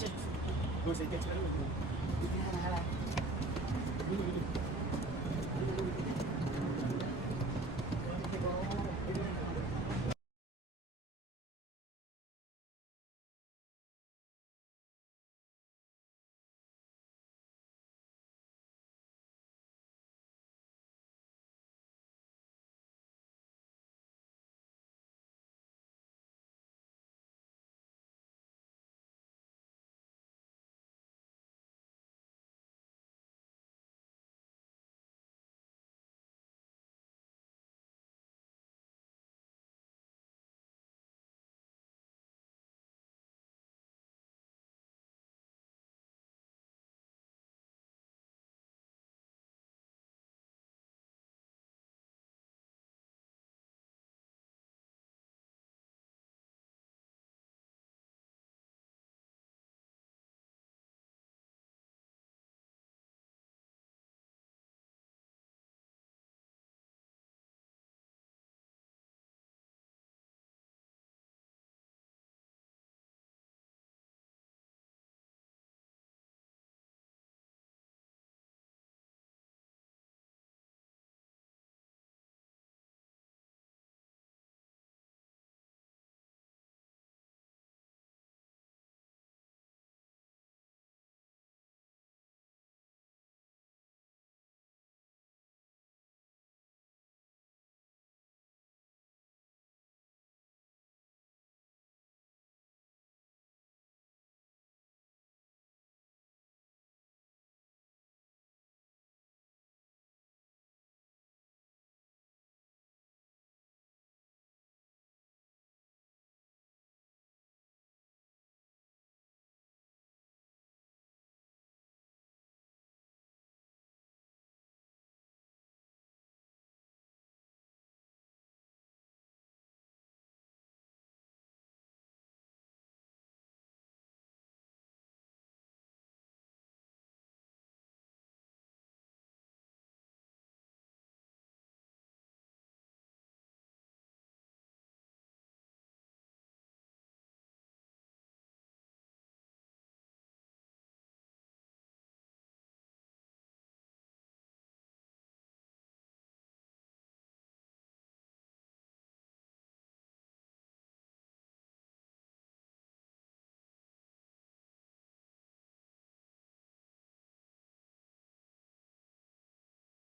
Good, good, good.